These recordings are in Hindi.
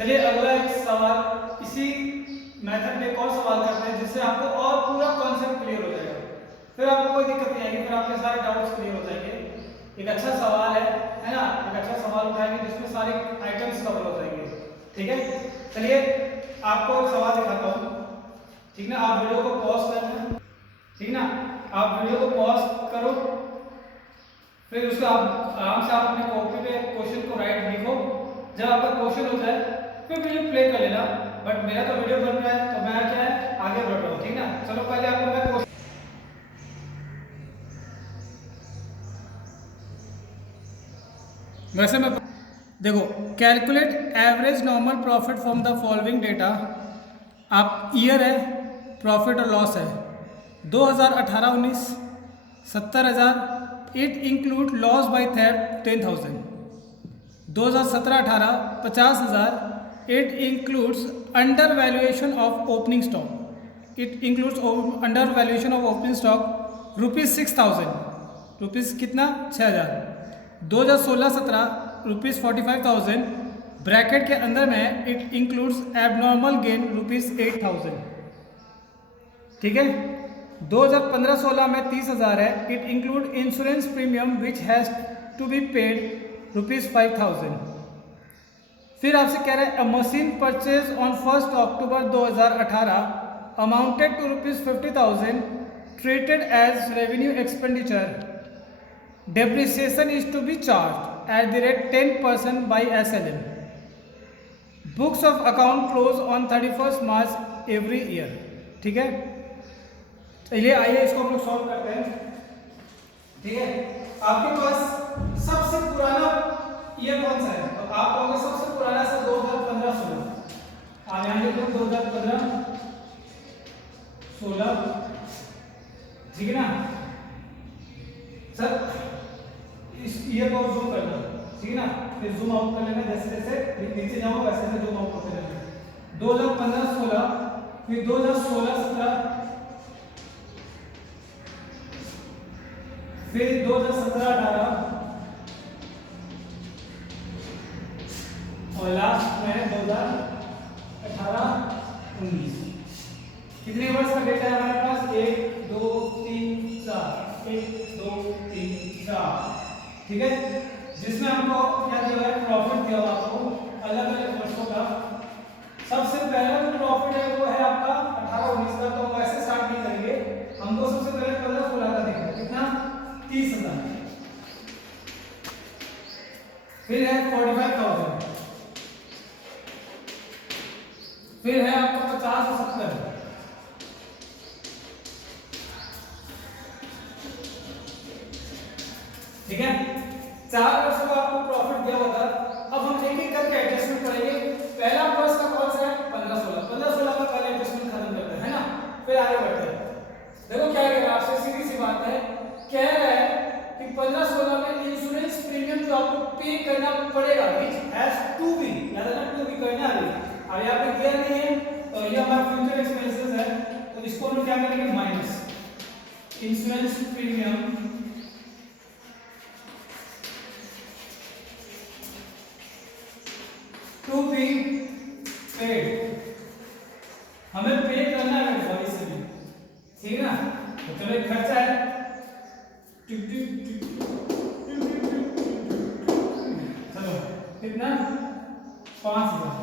चलिए अगला एक सवाल इसी मेथड में एक और सवाल करते हैं जिससे आपको और पूरा कॉन्सेप्ट क्लियर हो जाएगा, फिर आपको कोई दिक्कत नहीं आएगी, फिर आपके सारे डाउट्स क्लियर हो जाएंगे। एक अच्छा सवाल है ना, एक अच्छा सवाल उठाएंगे जिसमें सारे आइटम्स कवर हो जाएंगे। ठीक है, चलिए आपको एक सवाल दिखाता हूँ। ठीक ना, आप वीडियो को पॉज करना। ठीक ना, आप वीडियो को पॉज करो, फिर उसको आप आराम से आप अपने कॉपी पे क्वेश्चन को राइट लिखो। जब आपका क्वेश्चन हो जाए फिर वीडियो प्ले कर लेना, बट मेरा तो वीडियो बन रहा है तो मैं क्या है आगे बढ़ रहा हूँ। ठीक ना, चलो पहले आपको मैं क्वेश्चन वैसे मैं देखो, calculate average normal profit from the following data. आप ईयर है, प्रॉफिट और लॉस है 2018-19 70,000, it include loss by theft 10,000। 2017-18 50,000, it includes under valuation of opening stock, it includes under valuation of opening stock ₹6,000, rupees कितना 6,000। 2016-17 ₹45,000, ब्रैकेट के अंदर में इट इंक्लूड्स एबनॉर्मल गेन ₹8,000। ठीक है, 2015-16 में 30,000 है, it include insurance premium which has to be paid ₹5,000। फिर आपसे कह रहे हैं machine purchase on 1 October 2018 amounted to ₹50,000, treated as revenue expenditure, depreciation is to be charged at the rate 10% by SLM, books of account close on 31st March every year। ठीक है, चलिए आइए इसको हम लोग सॉल्व करते हैं। ठीक है, आपके पास सबसे पुराना ईयर कौन सा है, तो आप कहोगे सबसे पुराना सर 2015-16। आप यहाँ लिखो 2015-16। ठीक है ना सर, इस ईयर को जूम करना। ठीक है ना, फिर जूम आउट कर लेना, जैसे जैसे नीचे जाओ वैसे वैसे जूम आउट करते रहना। 2015-16, फिर 2016-17, फिर 2017-18 और लास्ट में 2018-19। कितने वर्ष का डेटा है हमारे पास? 1 2 3 4, 1 2 3 4। ठीक है, जिसमें हमको क्या दिया है, प्रॉफिट दिया हुआ आपको अलग अलग वर्षों का। सबसे पहला जो प्रॉफिट है वो है आपका 18-19 का, तो वैसे स्टार्ट नहीं करेंगे, हमको सबसे पहले 15-16 का देखना। कितना? 30,000। फिर है 45,000, फिर है आपका 50 और 70। ठीक है, 4 वर्षों का आपको प्रॉफिट दिया होगा। अब हम एक एक करके एडजस्टमेंट करेंगे। पहला वर्ष का कौन सा है? 15-16। 15-16 का पहले एडजस्टमेंट खत्म करते हैं ना, फिर आगे बढ़ते हैं। देखो क्या कह रहा है आपसे, सीधी सी बात है, कह रहा है कि 15-16 में इंश्योरेंस प्रीमियम जो आपको पे करना पड़ेगा, व्हिच हैज टू बी, याद है ना, टू बी करना है। अब यहाँ पे किया नहीं है तो ये हमारा फ्यूचर एक्सपेंसेस है, तो इसको हम क्या करेंगे, minus insurance premium to be paid, हमें पे करना है भाई से भी। ठीक है ना, तो चलो एक खर्चा है, चलो कितना? 5,000।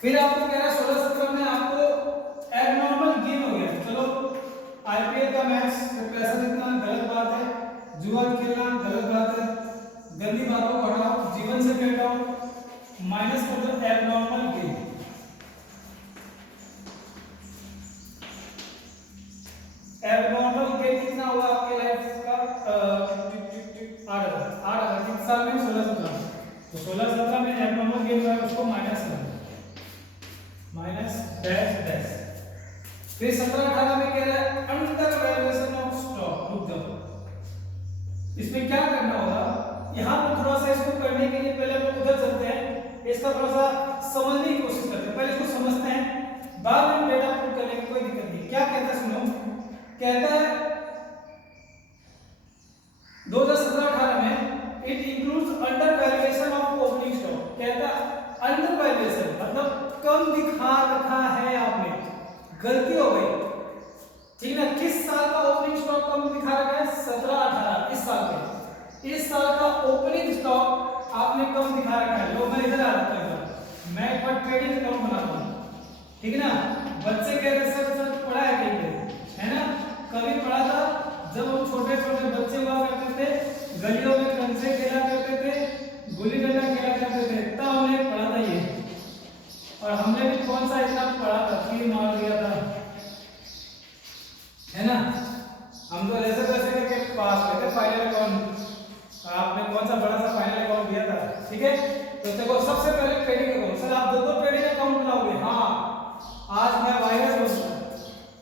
फिर आपको कह रहा है 16-17 में आपको एबनॉर्मल गेन हो गया। चलो आईपीएल का मैच पैसा जितना गलत बात है, जुआ खेलना गलत बात है, गंदी बातों को हटाओ, जीवन से हटाओ, माइनस कर दो एबनॉर्मल गेन। एबनॉर्मल गेन कितना हुआ आपके लाइफ का? 8,000। किस साल में? 16-17। तो 16-17 में एबनॉर्मल गेन हुआ है, उसको माइनस कर दो, माइनस डैश डैश। फिर 17-18 में कह रहा है अंडर वैल्यूएशन ऑफ स्टॉक। रुक जाओ, इसमें क्या करना होगा, यहाँ पर थोड़ा सा इसको करने के लिए पहले हम लोग उधर चलते हैं, इसका थोड़ा सा समझने की कोशिश करते हैं। पहले इसको समझते हैं, बाद में डेटा पुट करेंगे, कोई दिक्कत नहीं। क्या कहता है सुनो, कहता है 2017-18 में इट आपने कम दिखा रखा है। लो मैं इधर आ जाता हूँ, मैं एक बार ट्रेडिंग अकाउंट बनाता हूँ, ठीक है ना। बच्चे कहते सर सर पढ़ा है कहीं पे, है ना, कभी पढ़ा था जब हम छोटे छोटे बच्चे हुआ करते थे, गलियों में कंचे खेला करते थे, गुल्ली डंडा खेला करते थे, तब हमने पढ़ा था ये। और हमने भी कौन सा इतना पढ़ा था, तीर मार दिया था, है ना। हम तो जैसे तैसे करके पास हुए थे फाइनल अकाउंट। आपने कौन सा बड़ा सा फाइनल अकाउंट दिया था, ठीक है। तो देखो सबसे पहले ट्रेडिंग अकाउंट, सर आप दो ट्रेडिंग अकाउंट बनाओगे, हाँ आज मैं वायरस बनूंगा,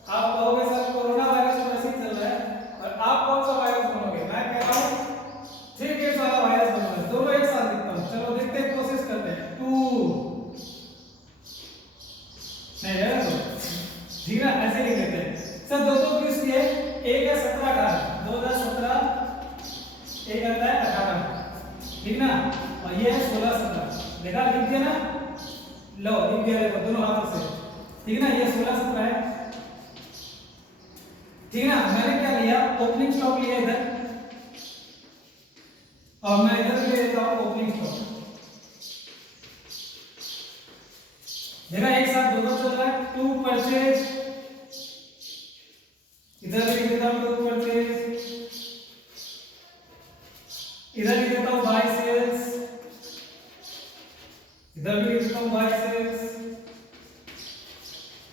आप कहोगे सर कोरोना वायरस तो वैसे ही चल रहा है, और आप कौन सा वायरस बनोगे, मैं कह रहा हूँ 3 गेट्स वाला वायरस बनूंगा, दोनों एक साथ लिखता हूँ। चलो देखते हैं, कोशिश करते हैं। 2 नहीं है तो ठीक है, ऐसे लिख लेते हैं। सर दो किस लिए, एक है 17 18, 2017 एक आता है 18, ठीक ना, और ये है 16 17, देखा लिख दिया ना, लो लिख दिया देखो दोनों हाथों से, ठीक है ना। ये 16 17 है, ठीक है ना। मैंने क्या लिया, ओपनिंग स्टॉक लिया इधर, और मैं इधर ले लेता हूं ओपनिंग स्टॉक। देखा एक साथ दो चल रहा है, 2 परचेज, इधर लिख देता हूं 2 परचेज, इधर लिख देता हूं बाय सेल्स, इधर भी लिख देता हूं बाय सेल्स,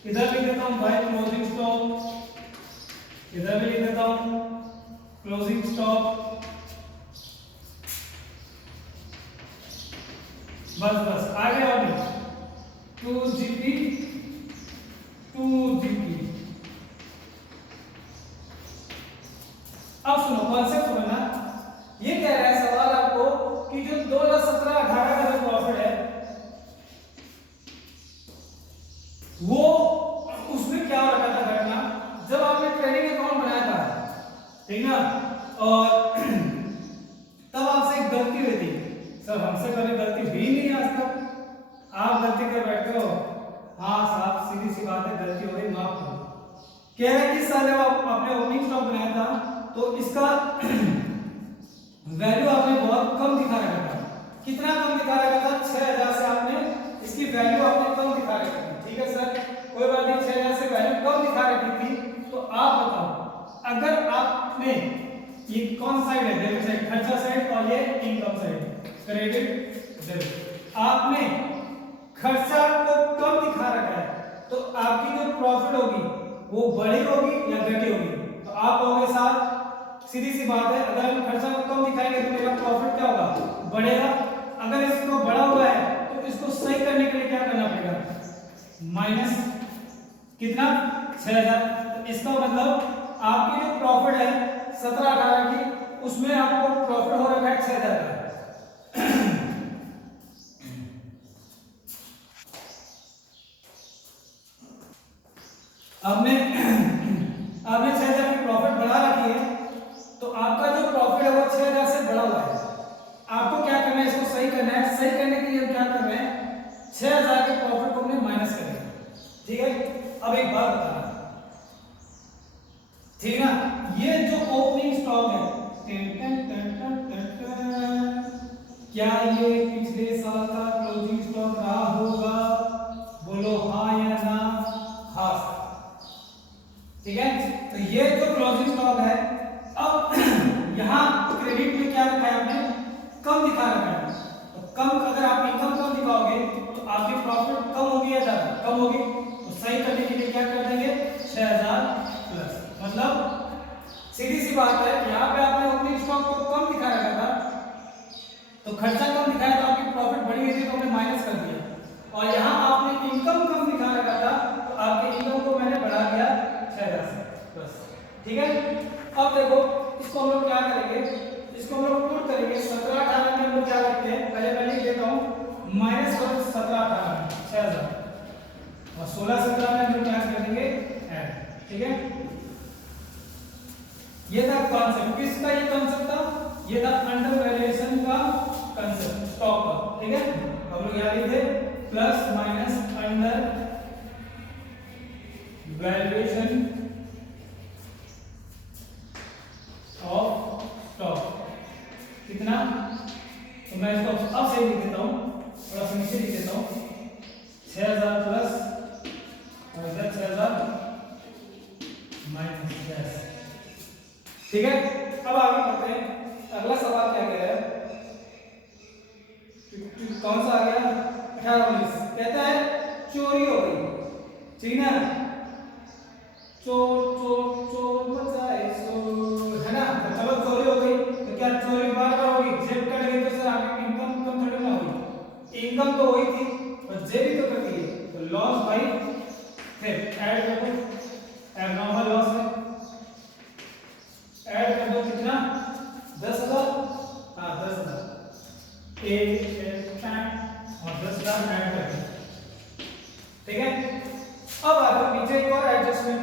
इधर लिख देता हूं बाय क्लोजिंग स्टॉक, इधर भी लिख देता हूं क्लोजिंग स्टॉक। बस बस आगे और नहीं, 2GP 2GP। अब सुनो कॉन्सेप्ट सुनना, ये कह रहा है सवाल आपको कि जो 2017-18 का जो प्रॉफिट है वो उसमें क्या रखा था घटना, जब आपने ट्रेडिंग अकाउंट बनाया था, ठीक ना, और तब आपसे एक गलती हुई थी। सर हमसे कभी गलती हुई नहीं आज तक, आप गलती कर बैठते हो, हाँ साहब सीधी सी बात है, गलती हो गई माफ करो। कह रहे कि साल जब आपने ओपनिंग स्टॉक बनाया था तो इसका वैल्यू आपने बहुत कम दिखा रखा था। कितना कम दिखा रखा था, 6000 से आपने इसकी वैल्यू आपने कम दिखा रखी थी, ठीक है सर कोई बात नहीं, 6000 से वैल्यू कम दिखा रखी थी। तो आप बताओ अगर आपने ये कौन साइड है, डेबिट साइड खर्चा साइड, और ये इनकम साइड क्रेडिट डेबिट, आपने खर्चा को कम दिखा रखा है, तो आपकी जो प्रॉफिट होगी वो बड़ी होगी या घटी होगी। तो आप कहोगे साहब सीधी सी बात है, अगर हम खर्चा को कम दिखाएंगे तो मेरा प्रॉफिट क्या होगा, बढ़ेगा। अगर इसको बढ़ा हुआ है तो इसको सही करने के लिए क्या करना पड़ेगा, माइनस कितना 6000। तो इसका मतलब आपकी जो प्रॉफिट है 17-18 की, उसमें आपको प्रॉफिट हो रहा है 6000 का। आपने 6000 की प्रॉफिट बढ़ा रखी है, तो आपका जो प्रॉफिट है वो 6000 से बढ़ा हुआ है। आपको क्या करना है, इसको सही करना है। सही करने के लिए क्या कर रहे हैं, 6000 के प्रॉफिट को हमने माइनस कर दिया, ठीक है। अब एक बात बताना, ठीक है ना, ये जो ओपनिंग स्टॉक है क्या ये पिछले साल का क्लोजिंग स्टॉक रहा होगा, बोलो हाँ या ना, हाँ, ठीक है। तो ये जो क्लोजिंग स्टॉक है, अब यहाँ क्रेडिट में क्या रखा है आपने, कम दिखा रखा है। तो कम, अगर आप इनकम कम दिखाओगे तो आपकी प्रॉफिट कम होगी या ज्यादा, कम होगी। तो सही करने के लिए क्या कर देंगे, 6000 प्लस, मतलब सीधी सी बात है, यहाँ पे आपने ओपनिंग स्टॉक को कम दिखा रखा था, तो खर्चा कम दिखाया तो आपकी प्रॉफिट बढ़ी हुई थी, तो हमने माइनस कर दिया। और यहाँ आपने इनकम कम दिखा रखा था, तो आपके इनकम को मैंने बढ़ा दिया 6000 से बस, ठीक है। अब देखो इसको हम लोग क्या करेंगे, इसको हम लोग पुट करेंगे 17-18 में हम लोग क्या करते हैं, पहले मैं लिख देता हूँ माइनस 17-18 6000, और 16-17 में हम लोग क्या कर देंगे ऐड, ठीक है। ये था कॉन्सेप्ट, किसका ये कॉन्सेप्ट था, ये था अंडर वैल्यूएशन का कॉन्सेप्ट स्टॉक का, ठीक है। हम लोग यहाँ लिखे plus minus under valuation of stock, कितना तो मैं इसको अब सही लिख देता हूँ, थोड़ा सा नीचे लिख देता हूँ, 6000 प्लस और इधर 6000 माइनस 10। ठीक है, अब आगे बढ़ते हैं। अगला सवाल क्या कह रहा है, कौन सा आ गया, 18-19 कहता है चोरी हो गई, ठीक ना, चोर चोर चोर मचाए शोर, है ना। तो चलो चोरी हो गई तो क्या चोरी बार बार होगी, जेब कट गई तो सर आपकी इनकम कम थोड़ी ना होगी, इनकम तो हुई थी और जेब ही तो कटी है, तो लॉस बाई थेफ्ट ऐड कर दो, एबनॉर्मल लॉस है, ऐड कर दो कितना 10,000, हाँ 10,000 ए और 10,000 ऐड कर दो। ठीक है, अब आ जाओ नीचे एक और एडजस्टमेंट